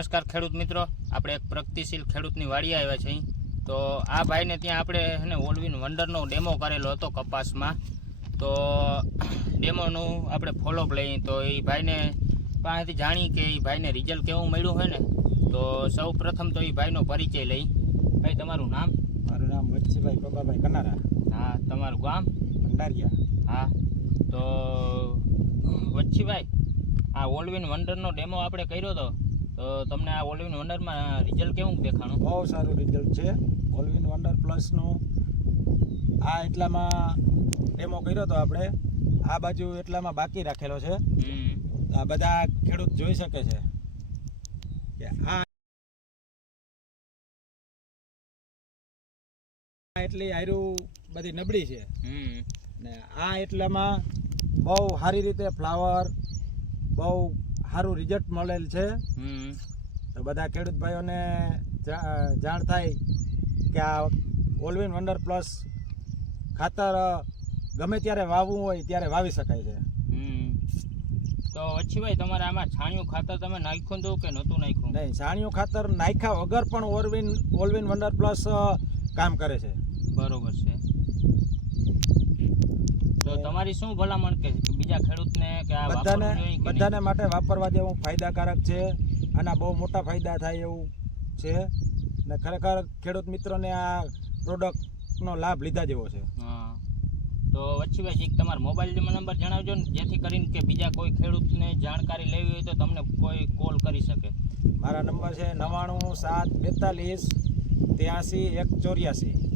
નમસ્કાર ખેડૂત મિત્રો, આપણે એક પ્રગતિશીલ ખેડૂતની વાડી આવ્યા છીએ. તો આ ભાઈને ત્યાં આપણે એને ઓલવિન વંડરનો ડેમો કરેલો હતો કપાસમાં. તો ડેમોનું આપણે ફોલોઅપ લઈએ તો એ ભાઈને પાસેથી જાણી કે એ ભાઈને રિઝલ્ટ કેવું મળ્યું હોય ને. તો સૌ પ્રથમ તો એ ભાઈનો પરિચય લઈ. ભાઈ, તમારું નામ? મારું નામ વચ્છીભાઈ પગાભાઈ કનારા. હા. તમારું ગામ? ભંડારિયા. હા. તો વચ્છીભાઈ, આ ઓલવિન વંડરનો ડેમો આપણે કર્યો હતો, તો તમને આ ઓલવિન વંડરમાં રિઝલ્ટ કેવું દેખાણું? બહુ સારું રિઝલ્ટ છે ઓલવિન વંડર પ્લસનું. આ એટલામાં ડેમો કર્યો હતો આપણે, આ બાજુ એટલામાં બાકી રાખેલો છે. આ બધા ખેડૂત જોઈ શકે છે કે આ એટલી આયરું બધી નબળી છે ને આ એટલામાં બહુ સારી રીતે ફ્લાવર, બહુ સારું રિઝલ્ટ મળેલ છે. તો બધા ખેડૂત ભાઈઓને જાણ થાય કે આ ઓલવિન વંડર પ્લસ ખાતર ગમે ત્યારે વાવવું હોય ત્યારે વાવી શકાય છે. તો વચ્છીભાઈ, તમારે આમાં છાણિયું ખાતર તમે નાખ્યું હતું કે નહોતું નાખ્યું? નહીં, છાણિયું ખાતર નાખ્યા વગર પણ ઓલવિન વંડર પ્લસ કામ કરે છે. બરોબર છે. તો તમારી શું ભલામણ કે બીજા ખેડૂતને કે આ બધાને માટે વાપરવા જેવું ફાયદાકારક છે. આના બહુ મોટા ફાયદા થાય એવું છે ને ખરેખર ખેડૂત મિત્રોને આ પ્રોડક્ટનો લાભ લીધા જેવો છે. હા. તો વચ્છીભાઈ, એક તમારો મોબાઈલ નંબર જણાવજો ને, જેથી કરીને કે બીજા કોઈ ખેડૂતને જાણકારી લેવી હોય તો તમને કોઈ કોલ કરી શકે. મારા નંબર છે 99 7 42 83 1 84.